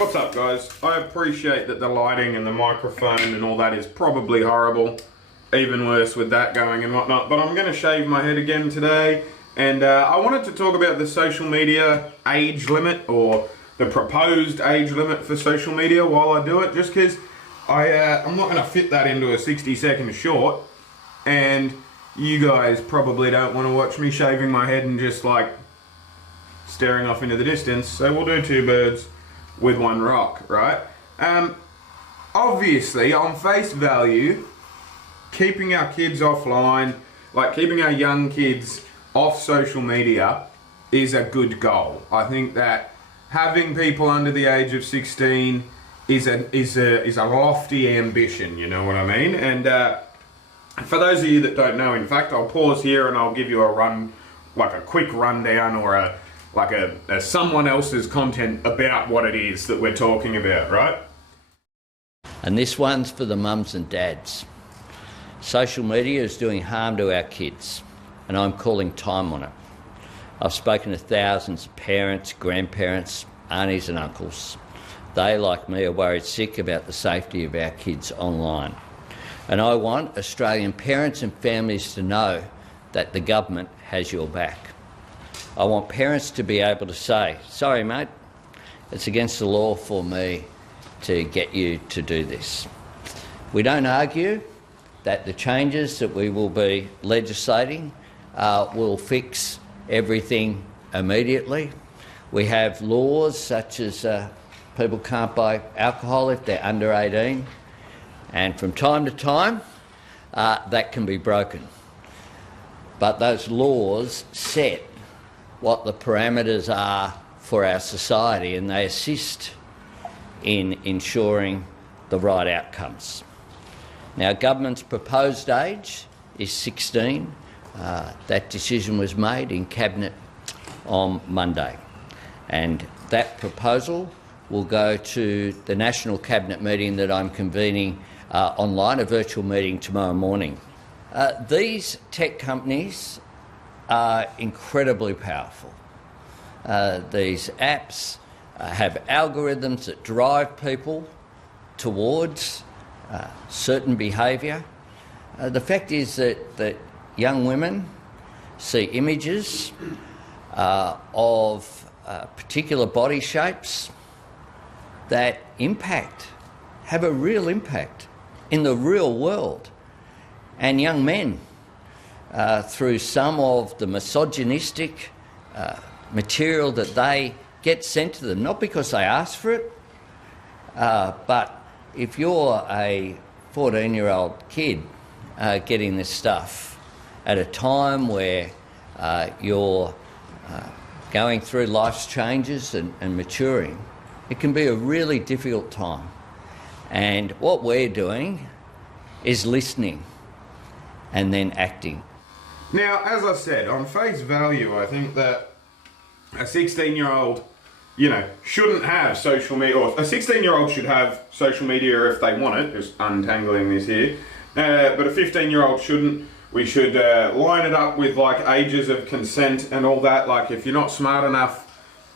What's up, guys? I appreciate that the lighting and the microphone and all that is probably horrible, even worse with that going and whatnot, but I'm going to shave my head again today, and I wanted to talk about the social media age limit, or the proposed age limit for social media while I do it, just because I'm not going to fit that into a 60-second short, and you guys probably don't want to watch me shaving my head and just like staring off into the distance, so we'll do two birds with one rock, right? Obviously, on face value, keeping our kids offline, like keeping our young kids off social media, is a good goal. I think that having people under the age of 16 is a lofty ambition, you know what I mean? And for those of you that don't know, in fact, I'll pause here and I'll give you a quick rundown, or a someone else's content about what it is that we're talking about, right? And this one's for the mums and dads. Social media is doing harm to our kids, and I'm calling time on it. I've spoken to thousands of parents, grandparents, aunties and uncles. They, like me, are worried sick about the safety of our kids online. And I want Australian parents and families to know that the government has your back. I want parents to be able to say, sorry mate, it's against the law for me to get you to do this. We don't argue that the changes that we will be legislating will fix everything immediately. We have laws such as people can't buy alcohol if they're under 18, and from time to time that can be broken. But those laws set what the parameters are for our society, and they assist in ensuring the right outcomes. Now, government's proposed age is 16. That decision was made in Cabinet on Monday, and that proposal will go to the National Cabinet meeting that I'm convening online, a virtual meeting tomorrow morning. These tech companies are incredibly powerful. These apps have algorithms that drive people towards certain behaviour. The fact is that young women see images of particular body shapes that have a real impact in the real world. And young men, through some of the misogynistic material that they get sent to them, not because they ask for it, but if you're a 14-year-old kid getting this stuff at a time where you're going through life's changes and maturing, it can be a really difficult time. And what we're doing is listening and then acting. Now, as I said, on face value, I think that a 16-year-old, shouldn't have social media, or a 16-year-old should have social media if they want it, just untangling this here, but a 15-year-old shouldn't. We should line it up with like ages of consent and all that. Like, if you're not smart enough,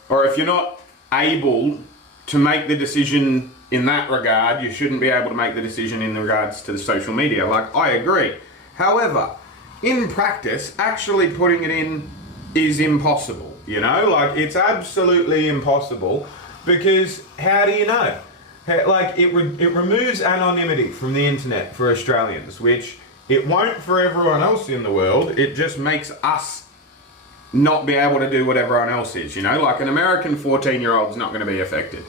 or if you're not able to make the decision in that regard, you shouldn't be able to make the decision in regards to the social media. Like, I agree. However, in practice, actually putting it in is impossible, Like, it's absolutely impossible, because how do you know? It removes anonymity from the internet for Australians, which it won't for everyone else in the world. It just makes us not be able to do what everyone else is, Like, an American 14-year-old's not going to be affected.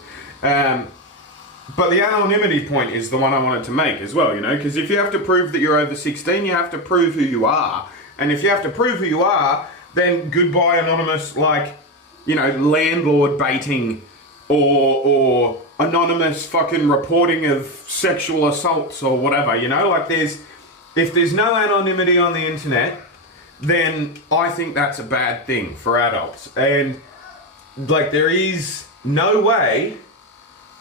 But the anonymity point is the one I wanted to make as well, because if you have to prove that you're over 16, you have to prove who you are. And if you have to prove who you are, then goodbye anonymous, landlord baiting or anonymous fucking reporting of sexual assaults or whatever, Like, if there's no anonymity on the internet, then I think that's a bad thing for adults. And, there is no way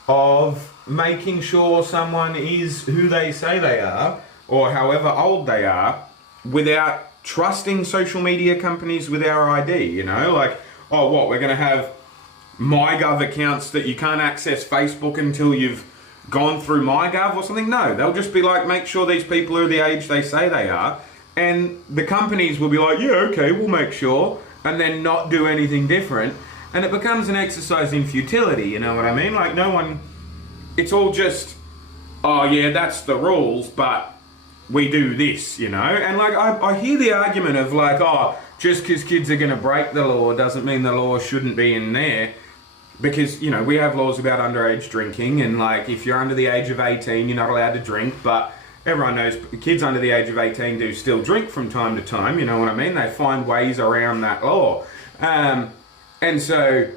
of making sure someone is who they say they are, or however old they are, without trusting social media companies with our ID, Like, oh, what, we're going to have MyGov accounts that you can't access Facebook until you've gone through MyGov or something. No, they'll just be like, make sure these people are the age they say they are. And the companies will be like, yeah, okay, we'll make sure, and then not do anything different. And it becomes an exercise in futility, you know what I mean? Like, no one, it's all just, oh yeah, that's the rules, but we do this, you know? And like, I hear the argument of like, oh, just because kids are going to break the law doesn't mean the law shouldn't be in there. Because, you know, we have laws about underage drinking, and like, if you're under the age of 18, you're not allowed to drink, but everyone knows kids under the age of 18 do still drink from time to time, you know what I mean? They find ways around that law. And so,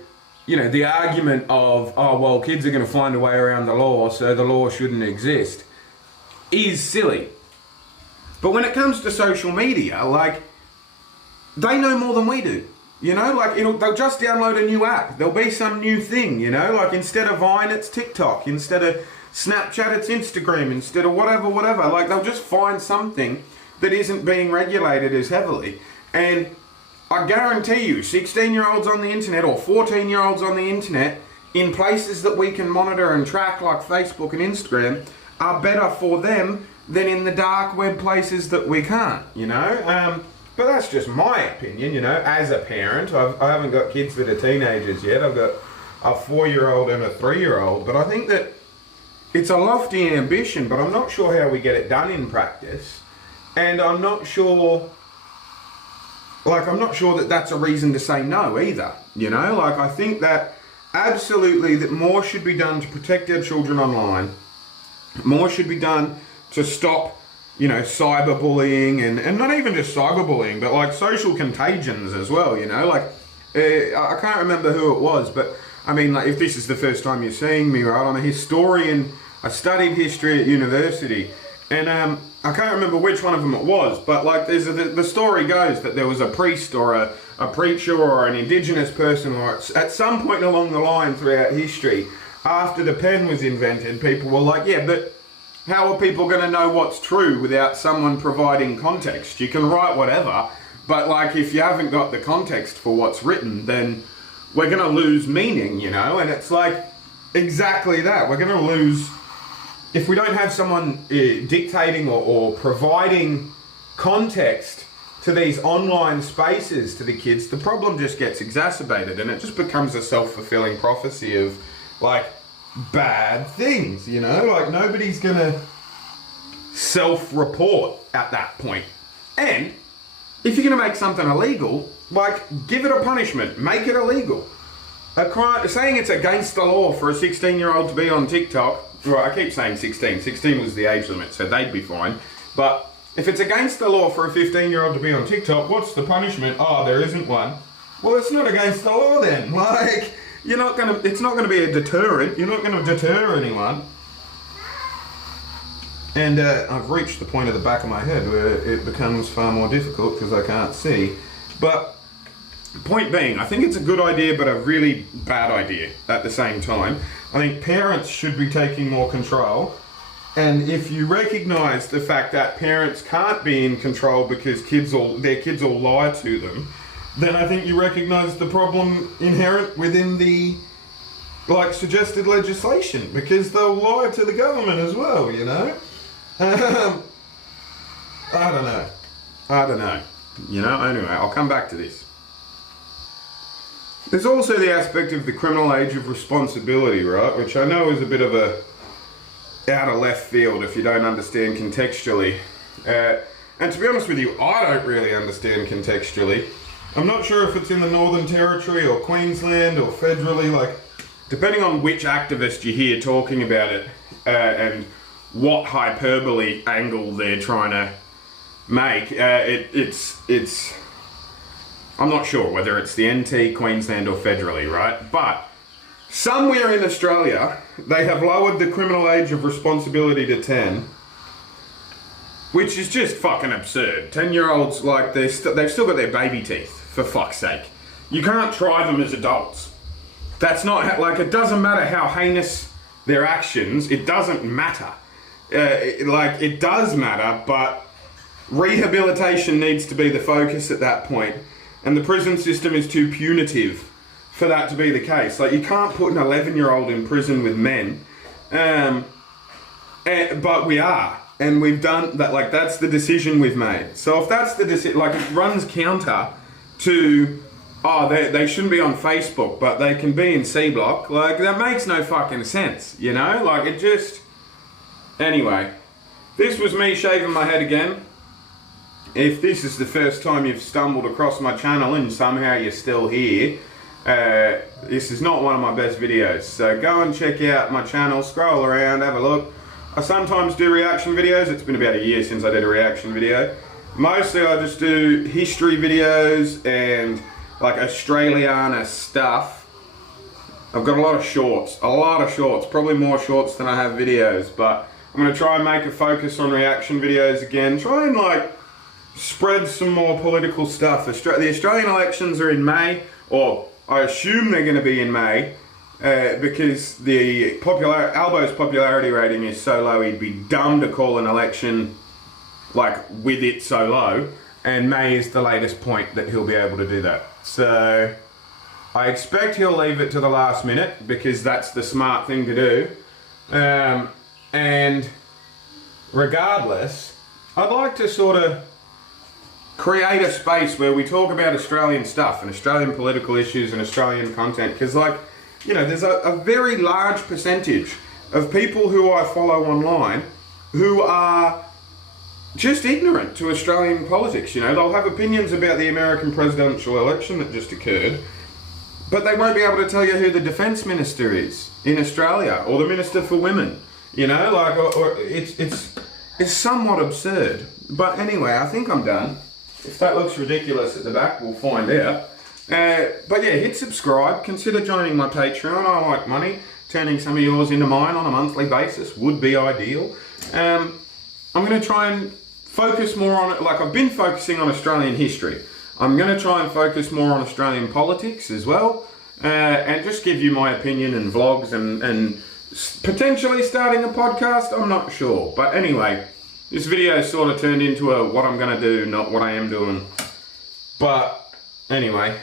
you know, the argument of, oh, well, kids are going to find a way around the law, so the law shouldn't exist, is silly. But when it comes to social media, like, they know more than we do. You know, like, they'll just download a new app. There'll be some new thing, you know? Like, instead of Vine, it's TikTok. Instead of Snapchat, it's Instagram. Instead of whatever. Like, they'll just find something that isn't being regulated as heavily. And I guarantee you, 16-year-olds on the internet or 14-year-olds on the internet in places that we can monitor and track, like Facebook and Instagram, are better for them than in the dark web places that we can't, you know? But that's just my opinion, you know, as a parent. I haven't got kids that are teenagers yet. I've got a 4-year-old and a 3-year-old. But I think that it's a lofty ambition, but I'm not sure how we get it done in practice. And I'm not sure that that's a reason to say no either, you know? Like, I think that absolutely that more should be done to protect our children online. More should be done to stop, you know, cyberbullying and not even just cyberbullying, but like social contagions as well, you know? Like, I can't remember who it was, but I mean, like, if this is the first time you're seeing me, right, I'm a historian. I studied history at university, and I can't remember which one of them it was, but like, the story goes that there was a priest or a preacher or an indigenous person, or at some point along the line throughout history, after the pen was invented, people were like, yeah, but how are people going to know what's true without someone providing context? You can write whatever, but like, if you haven't got the context for what's written, then we're going to lose meaning, you know? And it's like exactly that. We're going to lose, if we don't have someone dictating or providing context to these online spaces to the kids, the problem just gets exacerbated, and it just becomes a self-fulfilling prophecy of like bad things, you know? Like, nobody's gonna self-report at that point. And if you're gonna make something illegal, like, give it a punishment, make it illegal. A crime, saying it's against the law for a 16-year-old to be on TikTok, right, I keep saying 16 was the age limit, so they'd be fine, but if it's against the law for a 15-year-old to be on TikTok, what's the punishment? Oh, there isn't one. Well, it's not against the law then. Like, it's not gonna be a deterrent. You're not gonna deter anyone. And I've reached the point at the back of my head where it becomes far more difficult because I can't see. But point being, I think it's a good idea, but a really bad idea at the same time. I think parents should be taking more control. And if you recognise the fact that parents can't be in control because their kids will lie to them, then I think you recognise the problem inherent within the, like, suggested legislation, because they'll lie to the government as well, you know? I don't know. You know, anyway, I'll come back to this. There's also the aspect of the criminal age of responsibility, right? Which I know is a bit of a out of left field if you don't understand contextually. And to be honest with you, I don't really understand contextually. I'm not sure if it's in the Northern Territory or Queensland or federally, like, depending on which activist you hear talking about it, and what hyperbole angle they're trying to make, it's I'm not sure whether it's the NT, Queensland or federally, right? But somewhere in Australia, they have lowered the criminal age of responsibility to 10, which is just fucking absurd. 10-year-olds, like, they've still got their baby teeth, for fuck's sake. You can't try them as adults. That's not, like, it doesn't matter how heinous their actions, it doesn't matter. It does matter, but rehabilitation needs to be the focus at that point. And the prison system is too punitive for that to be the case. Like, you can't put an 11-year-old in prison with men, but we are. And we've done that, like, that's the decision we've made. So if that's the decision, like, it runs counter to, oh, they shouldn't be on Facebook, but they can be in C Block. Like, that makes no fucking sense, you know? Like, it just... Anyway, this was me shaving my head again. If this is the first time you've stumbled across my channel and somehow you're still here, this is not one of my best videos. So go and check out my channel, scroll around, have a look. I sometimes do reaction videos. It's been about a year since I did a reaction video. Mostly I just do history videos and like Australiana stuff. I've got a lot of shorts, probably more shorts than I have videos, but I'm going to try and make a focus on reaction videos again. Try and like spread some more political stuff. The Australian elections are in May, or I assume they're going to be in May. Because the Albo's popularity rating is so low, he'd be dumb to call an election like with it so low, and May is the latest point that he'll be able to do that. So I expect he'll leave it to the last minute because that's the smart thing to do. And regardless, I'd like to sort of create a space where we talk about Australian stuff and Australian political issues and Australian content, because like, you know, there's a very large percentage of people who I follow online who are just ignorant to Australian politics. You know, they'll have opinions about the American presidential election that just occurred, but they won't be able to tell you who the defence minister is in Australia or the minister for women. You know, like, or it's somewhat absurd. But anyway, I think I'm done. If that looks ridiculous at the back, we'll find out. But yeah, hit subscribe, consider joining my Patreon. I like money. Turning some of yours into mine on a monthly basis would be ideal. I'm going to try and focus more on it, like I've been focusing on Australian history. I'm going to try and focus more on Australian politics as well, and just give you my opinion and vlogs and potentially starting a podcast, I'm not sure. But anyway, this video sort of turned into a what I'm going to do, not what I am doing. But anyway,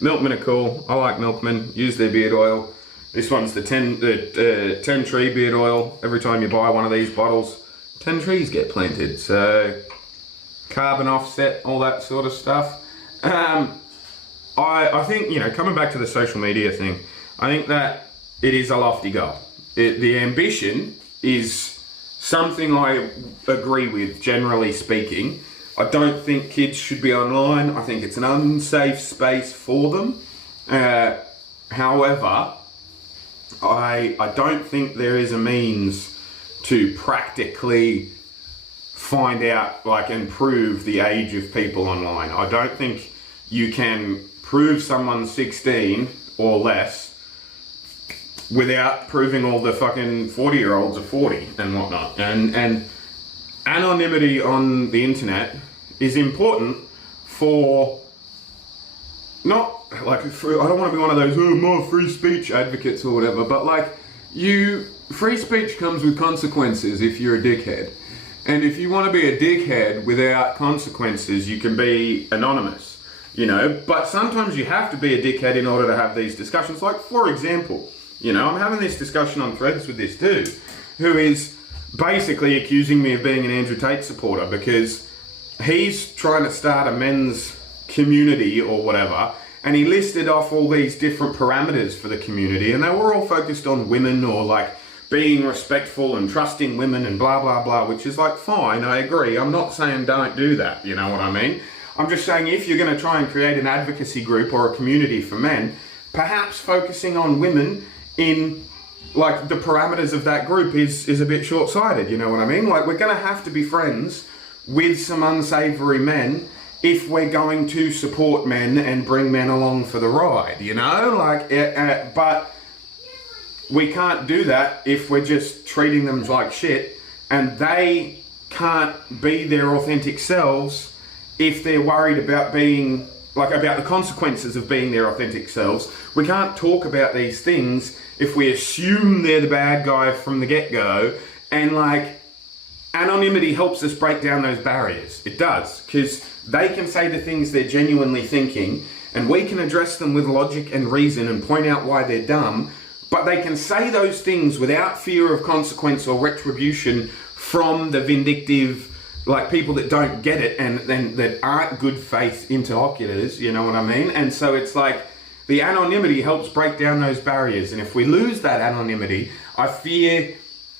milkmen are cool. I like milkmen. Use their beard oil. This one's the 10 tree beard oil. Every time you buy one of these bottles, 10 trees get planted. So carbon offset, all that sort of stuff. I think, you know, coming back to the social media thing, I think that it is a lofty goal. The ambition is something I agree with, generally speaking. I don't think kids should be online. I think it's an unsafe space for them. However, I don't think there is a means to practically find out, like, and prove the age of people online. I don't think you can prove someone's 16 or less without proving all the fucking 40-year-olds are 40 and whatnot. And anonymity on the internet is important for not like, I don't want to be one of those more free speech advocates or whatever, but like, free speech comes with consequences if you're a dickhead. And if you want to be a dickhead without consequences, you can be anonymous, you know. But sometimes you have to be a dickhead in order to have these discussions. Like, for example, you know, I'm having this discussion on Threads with this dude who is basically accusing me of being an Andrew Tate supporter because he's trying to start a men's community or whatever, and he listed off all these different parameters for the community, and they were all focused on women or like being respectful and trusting women and blah blah blah, which is like, fine, I agree. I'm not saying don't do that, you know what I mean? I'm just saying if you're going to try and create an advocacy group or a community for men, perhaps focusing on women in like the parameters of that group is a bit short-sighted, you know what I mean? Like, we're going to have to be friends with some unsavory men if we're going to support men and bring men along for the ride, you know? Like, but we can't do that if we're just treating them like shit, and they can't be their authentic selves if they're worried about being, like, about the consequences of being their authentic selves. We can't talk about these things if we assume they're the bad guy from the get-go, and like, anonymity helps us break down those barriers. It does, because they can say the things they're genuinely thinking, and we can address them with logic and reason and point out why they're dumb, but they can say those things without fear of consequence or retribution from the vindictive, like people that don't get it and that aren't good faith interlocutors, you know what I mean? And so it's like the anonymity helps break down those barriers. And if we lose that anonymity, I fear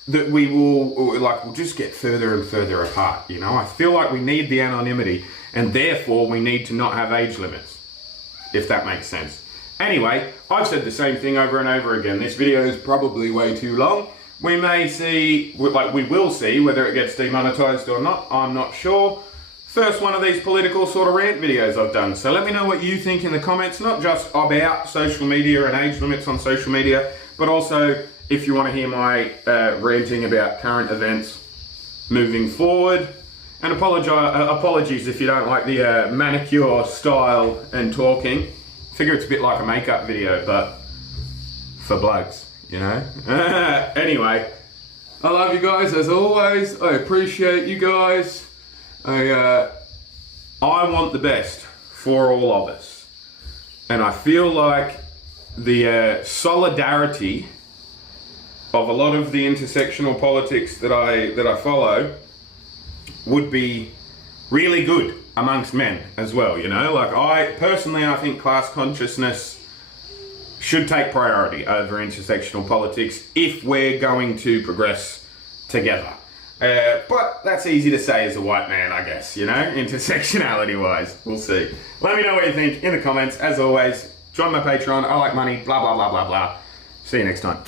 that we'll just get further and further apart, you know? I feel like we need the anonymity, and therefore we need to not have age limits, if that makes sense. Anyway, I've said the same thing over and over again. This video is probably way too long. We may see, we will see whether it gets demonetized or not. I'm not sure. First one of these political sort of rant videos I've done. So let me know what you think in the comments, not just about social media and age limits on social media, but also if you want to hear my ranting about current events moving forward. And apologies if you don't like the manicure style and talking. Figure it's a bit like a makeup video, but for blokes, you know? Anyway, I love you guys as always. I appreciate you guys. I want the best for all of us. And I feel like the solidarity of a lot of the intersectional politics that I follow would be really good amongst men as well, you know? Like I think class consciousness should take priority over intersectional politics if we're going to progress together. But that's easy to say as a white man, I guess, you know, intersectionality wise. We'll see. Let me know what you think in the comments. As always, join my Patreon. I like money, blah, blah, blah, blah, blah. See you next time.